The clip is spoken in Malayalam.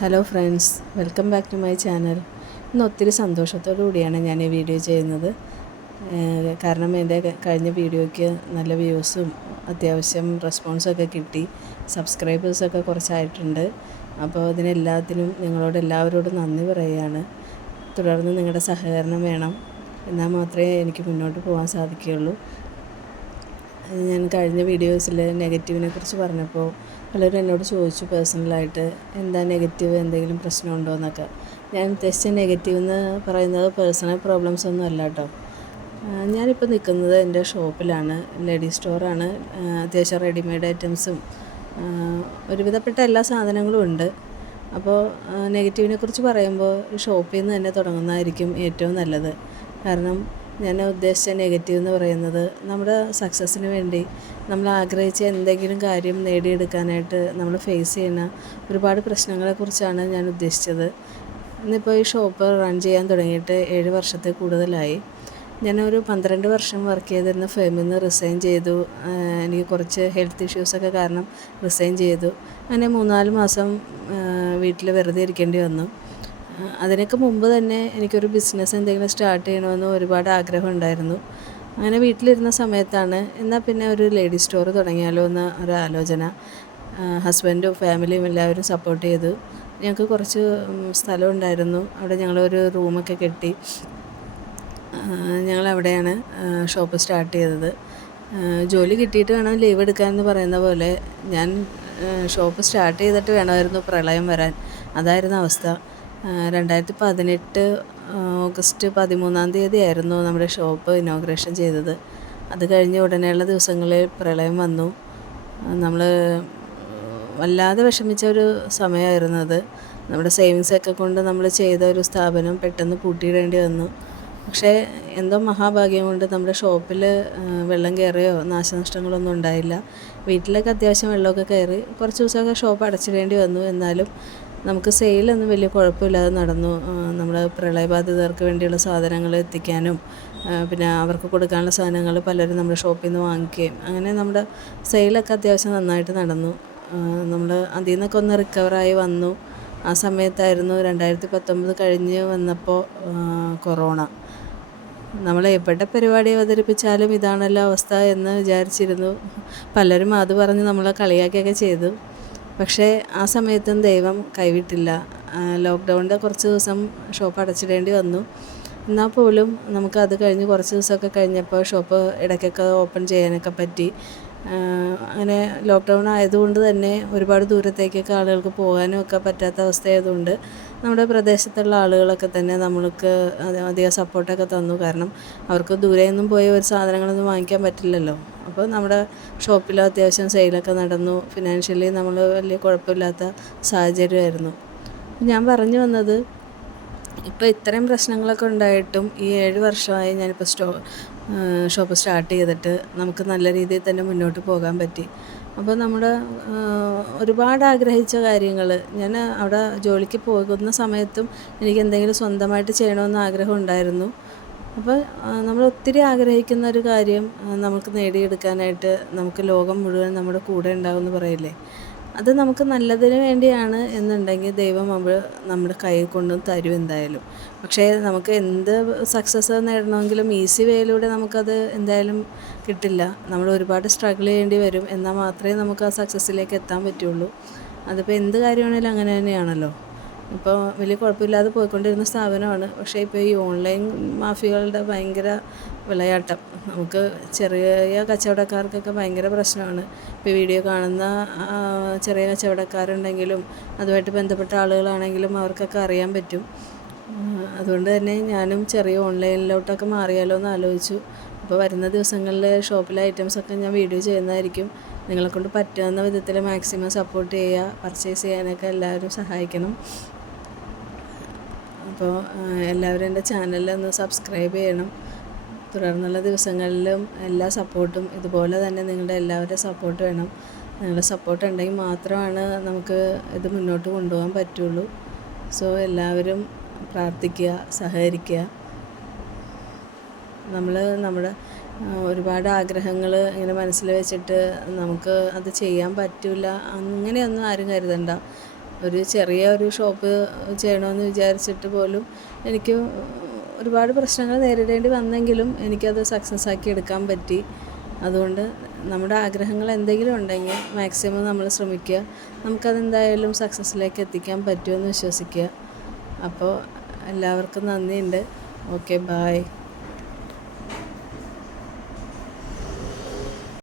Hello friends, welcome back to my channel. ഇന്ന് ഒത്തിരി സന്തോഷത്തോടു കൂടിയാണ് ഞാൻ ഈ വീഡിയോ ചെയ്യുന്നത്. കാരണം എൻ്റെ കഴിഞ്ഞ വീഡിയോയ്ക്ക് നല്ല വ്യൂസും അത്യാവശ്യം റെസ്പോൺസൊക്കെ കിട്ടി. സബ്സ്ക്രൈബേഴ്സൊക്കെ കുറച്ചായിട്ടുണ്ട്. അപ്പോൾ ഇതിനെല്ലാത്തിനും നിങ്ങളോട് എല്ലാവരോടും നന്ദി പറയുകയാണ്. തുടർന്ന് നിങ്ങളുടെ സഹകരണം വേണം, എന്നാൽ മാത്രമേ എനിക്ക് മുന്നോട്ട് പോകാൻ സാധിക്കുകയുള്ളൂ. ഞാൻ കഴിഞ്ഞ വീഡിയോസിൽ നെഗറ്റീവിനെ കുറിച്ച് പറഞ്ഞപ്പോൾ പലരും എന്നോട് ചോദിച്ചു പേഴ്സണലായിട്ട്, എന്താ നെഗറ്റീവ്, എന്തെങ്കിലും പ്രശ്നമുണ്ടോ എന്നൊക്കെ. ഞാൻ ഉദ്ദേശിച്ച നെഗറ്റീവ് എന്ന് പറയുന്നത് പേഴ്സണൽ പ്രോബ്ലംസ് ഒന്നും അല്ല കേട്ടോ. ഞാനിപ്പോൾ നിൽക്കുന്നത് എൻ്റെ ഷോപ്പിലാണ്. ലേഡീസ് സ്റ്റോറാണ്. അത്യാവശ്യം റെഡിമെയ്ഡ് ഐറ്റംസും ഒരുവിധപ്പെട്ട എല്ലാ സാധനങ്ങളും ഉണ്ട്. അപ്പോൾ നെഗറ്റീവിനെ കുറിച്ച് പറയുമ്പോൾ ഷോപ്പിൽ നിന്ന് തന്നെ തുടങ്ങുന്നതായിരിക്കും ഏറ്റവും നല്ലത്. കാരണം ഞാൻ ഉദ്ദേശിച്ച നെഗറ്റീവ് എന്ന് പറയുന്നത്, നമ്മുടെ സക്സസ്സിന് വേണ്ടി നമ്മൾ ആഗ്രഹിച്ച എന്തെങ്കിലും കാര്യം നേടിയെടുക്കാനായിട്ട് നമ്മൾ ഫേസ് ചെയ്യുന്ന ഒരുപാട് പ്രശ്നങ്ങളെക്കുറിച്ചാണ് ഞാൻ ഉദ്ദേശിച്ചത്. ഇന്നിപ്പോൾ ഈ ഷോപ്പ് റൺ ചെയ്യാൻ തുടങ്ങിയിട്ട് 7 വർഷത്തിൽ കൂടുതലായി. ഞാനൊരു 12 വർഷം വർക്ക് ചെയ്തിരുന്ന ഫേമിൽ നിന്ന് റിസൈൻ ചെയ്തു. എനിക്ക് കുറച്ച് ഹെൽത്ത് ഇഷ്യൂസൊക്കെ കാരണം റിസൈൻ ചെയ്തു. അങ്ങനെ 3-4 മാസം വീട്ടിൽ വെറുതെ ഇരിക്കേണ്ടി വന്നു. അതിനൊക്കെ മുമ്പ് തന്നെ എനിക്കൊരു ബിസിനസ് എന്തെങ്കിലും സ്റ്റാർട്ട് ചെയ്യണമെന്ന് ഒരുപാട് ആഗ്രഹം ഉണ്ടായിരുന്നു. അങ്ങനെ വീട്ടിലിരുന്ന സമയത്താണ് എന്നാൽ പിന്നെ ഒരു ലേഡീസ് സ്റ്റോർ തുടങ്ങിയാലോ എന്ന ഒരു ആലോചന. ഹസ്ബൻഡും ഫാമിലിയും എല്ലാവരും സപ്പോർട്ട് ചെയ്തു. ഞങ്ങൾക്ക് കുറച്ച് സ്ഥലം ഉണ്ടായിരുന്നു. അവിടെ ഞങ്ങളൊരു റൂമൊക്കെ കെട്ടി ഞങ്ങളവിടെയാണ് ഷോപ്പ് സ്റ്റാർട്ട് ചെയ്തത്. ജോലി കിട്ടിയിട്ട് വേണം ലീവ് എടുക്കാമെന്ന് പറയുന്ന പോലെ ഞാൻ ഷോപ്പ് സ്റ്റാർട്ട് ചെയ്തിട്ട് വേണമായിരുന്നു പ്രളയം വരാൻ. അതായിരുന്നു അവസ്ഥ. 2018 ഓഗസ്റ്റ് 13 ആയിരുന്നു നമ്മുടെ ഷോപ്പ് ഇനോഗ്രേഷൻ ചെയ്തത്. അത് കഴിഞ്ഞ് ഉടനെയുള്ള ദിവസങ്ങളിൽ പ്രളയം വന്നു. നമ്മൾ വല്ലാതെ വിഷമിച്ച ഒരു സമയമായിരുന്നു അത്. നമ്മുടെ സേവിങ്സൊക്കെ കൊണ്ട് നമ്മൾ ചെയ്ത ഒരു സ്ഥാപനം പെട്ടെന്ന് പൂട്ടിയിടേണ്ടി വന്നു. പക്ഷേ എന്തോ മഹാഭാഗ്യം കൊണ്ട് നമ്മുടെ ഷോപ്പിൽ വെള്ളം കയറിയോ നാശനഷ്ടങ്ങളൊന്നും ഉണ്ടായില്ല. വീട്ടിലൊക്കെ അത്യാവശ്യം വെള്ളമൊക്കെ കയറി. കുറച്ച് ദിവസമൊക്കെ ഷോപ്പ് അടച്ചിടേണ്ടി വന്നു. എന്നാലും നമുക്ക് സെയിലൊന്നും വലിയ കുഴപ്പമില്ലാതെ നടന്നു. നമ്മൾ പ്രളയബാധിതർക്ക് വേണ്ടിയുള്ള സാധനങ്ങൾ എത്തിക്കാനും പിന്നെ അവർക്ക് കൊടുക്കാനുള്ള സാധനങ്ങൾ പലരും നമ്മുടെ ഷോപ്പിൽ നിന്ന് വാങ്ങിക്കുകയും അങ്ങനെ നമ്മുടെ സെയിലൊക്കെ അത്യാവശ്യം നന്നായിട്ട് നടന്നു. നമ്മൾ അതിൽ നിന്നൊക്കെ ഒന്ന് റിക്കവറായി വന്നു. ആ സമയത്തായിരുന്നു 2019 കഴിഞ്ഞ് വന്നപ്പോൾ കൊറോണ. നമ്മൾ എവിടെ പരിപാടി അവതരിപ്പിച്ചാലും ഇതാണല്ലോ അവസ്ഥ എന്ന് വിചാരിച്ചിരുന്നു. പലരും അത് പറഞ്ഞ് നമ്മളെ കളിയാക്കിയൊക്കെ ചെയ്തു. പക്ഷേ ആ സമയത്തും ദൈവം കൈവിട്ടില്ല. ലോക്ക്ഡൗണിൻ്റെ കുറച്ച് ദിവസം ഷോപ്പ് അടച്ചിടേണ്ടി വന്നു. എന്നാൽ പോലും നമുക്കത് കഴിഞ്ഞ് കുറച്ച് ദിവസമൊക്കെ കഴിഞ്ഞപ്പോൾ ഷോപ്പ് ഇടയ്ക്കൊക്കെ ഓപ്പൺ ചെയ്യാനൊക്കെ പറ്റി. അങ്ങനെ ലോക്ക്ഡൗൺ ആയതുകൊണ്ട് തന്നെ ഒരുപാട് ദൂരത്തേക്കൊക്കെ ആളുകൾക്ക് പോകാനും ഒക്കെ പറ്റാത്ത അവസ്ഥയായതുകൊണ്ട് നമ്മുടെ പ്രദേശത്തുള്ള ആളുകളൊക്കെ തന്നെ നമ്മൾക്ക് അധികം സപ്പോർട്ടൊക്കെ തന്നു. കാരണം അവർക്ക് ദൂരെയൊന്നും പോയി ഒരു സാധനങ്ങളൊന്നും വാങ്ങിക്കാൻ പറ്റില്ലല്ലോ. അപ്പോൾ നമ്മുടെ ഷോപ്പിൽ അത്യാവശ്യം സെയിലൊക്കെ നടന്നു. ഫിനാൻഷ്യലി നമ്മൾ വലിയ കുഴപ്പമില്ലാത്ത സാഹചര്യമായിരുന്നു. ഞാൻ പറഞ്ഞു വന്നത്, ഇപ്പോൾ ഇത്രയും പ്രശ്നങ്ങളൊക്കെ ഉണ്ടായിട്ടും ഈ 7 വർഷമായി ഞാനിപ്പോൾ ഷോപ്പ് സ്റ്റാർട്ട് ചെയ്തിട്ട് നമുക്ക് നല്ല രീതിയിൽ തന്നെ മുന്നോട്ട് പോകാൻ പറ്റി. അപ്പോൾ നമ്മുടെ ഒരുപാട് ആഗ്രഹിച്ച കാര്യങ്ങൾ, ഞാൻ അവിടെ ജോലിക്ക് പോകുന്ന സമയത്തും എനിക്ക് എന്തെങ്കിലും സ്വന്തമായിട്ട് ചെയ്യണമെന്ന് ആഗ്രഹം ഉണ്ടായിരുന്നു. അപ്പോൾ നമ്മൾ ഒത്തിരി ആഗ്രഹിക്കുന്ന ഒരു കാര്യം നമുക്ക് നേടിയെടുക്കാനായിട്ട് നമുക്ക് ലോകം മുഴുവൻ നമ്മുടെ കൂടെ ഉണ്ടാകുമെന്ന് പറയില്ലേ. അത് നമുക്ക് നല്ലതിന് വേണ്ടിയാണ് എന്നുണ്ടെങ്കിൽ ദൈവം നമ്മുടെ കയ്യിൽ കൊണ്ടും തരും എന്തായാലും. പക്ഷേ നമുക്ക് എന്ത് സക്സസ് നേടണമെങ്കിലും ഈസി വേയിലൂടെ നമുക്കത് എന്തായാലും കിട്ടില്ല. നമ്മൾ ഒരുപാട് സ്ട്രഗിൾ ചെയ്യേണ്ടി വരും. എന്നാൽ മാത്രമേ നമുക്ക് ആ സക്സസ്സിലേക്ക് എത്താൻ പറ്റുള്ളൂ. അതിപ്പോൾ എന്ത് കാര്യമാണെങ്കിലും അങ്ങനെ തന്നെയാണല്ലോ. ഇപ്പോൾ വലിയ കുഴപ്പമില്ലാതെ പോയിക്കൊണ്ടിരുന്ന സ്ഥാപനമാണ്. പക്ഷേ ഇപ്പോൾ ഈ ഓൺലൈൻ മാഫിയകളുടെ ഭയങ്കര വിളയാട്ടം നമുക്ക് ചെറിയ കച്ചവടക്കാർക്കൊക്കെ ഭയങ്കര പ്രശ്നമാണ്. ഇപ്പോൾ വീഡിയോ കാണുന്ന ചെറിയ കച്ചവടക്കാരുണ്ടെങ്കിലും അതുമായിട്ട് ബന്ധപ്പെട്ട ആളുകളാണെങ്കിലും അവർക്കൊക്കെ അറിയാൻ പറ്റും. അതുകൊണ്ട് തന്നെ ഞാനും ചെറിയ ഓൺലൈനിലോട്ടൊക്കെ മാറിയാലോ എന്ന് ആലോചിച്ചു. അപ്പോൾ വരുന്ന ദിവസങ്ങളിൽ ഷോപ്പിലെ ഐറ്റംസൊക്കെ ഞാൻ വീഡിയോ ചെയ്യുന്നതായിരിക്കും. നിങ്ങളെക്കൊണ്ട് പറ്റാവുന്ന വിധത്തിൽ മാക്സിമം സപ്പോർട്ട് ചെയ്യുക. പർച്ചേസ് ചെയ്യാനൊക്കെ എല്ലാവരും സഹായിക്കണം. അപ്പോൾ എല്ലാവരും എൻ്റെ ചാനലൊന്ന് സബ്സ്ക്രൈബ് ചെയ്യണം. തുടർന്നുള്ള ദിവസങ്ങളിലും എല്ലാ സപ്പോർട്ടും ഇതുപോലെ തന്നെ നിങ്ങളുടെ എല്ലാവരുടെ സപ്പോർട്ട് വേണം. നിങ്ങളുടെ സപ്പോർട്ട് ഉണ്ടെങ്കിൽ മാത്രമാണ് നമുക്ക് ഇത് മുന്നോട്ട് കൊണ്ടുപോകാൻ പറ്റുള്ളൂ. സോ എല്ലാവരും പ്രാർത്ഥിക്കുക, സഹകരിക്കുക. നമ്മുടെ ഒരുപാട് ആഗ്രഹങ്ങൾ ഇങ്ങനെ മനസ്സിൽ വെച്ചിട്ട് നമുക്ക് അത് ചെയ്യാൻ പറ്റില്ല അങ്ങനെയൊന്നും ആരും കരുതണ്ട. ഒരു ചെറിയ ഒരു ഷോപ്പ് ചെയ്യണമെന്ന് വിചാരിച്ചിട്ട് പോലും എനിക്ക് ഒരുപാട് പ്രശ്നങ്ങൾ നേരിടേണ്ടി വന്നെങ്കിലും എനിക്കത് സക്സസ് ആക്കി എടുക്കാൻ പറ്റി. അതുകൊണ്ട് നമ്മുടെ ആഗ്രഹങ്ങൾ എന്തെങ്കിലും ഉണ്ടെങ്കിൽ മാക്സിമം നമ്മൾ ശ്രമിക്കുക. നമുക്കതെന്തായാലും സക്സസ്സിലേക്ക് എത്തിക്കാൻ പറ്റുമെന്ന് വിശ്വസിക്കുക. അപ്പോൾ എല്ലാവർക്കും നന്ദിയുണ്ട്. Okay, bye.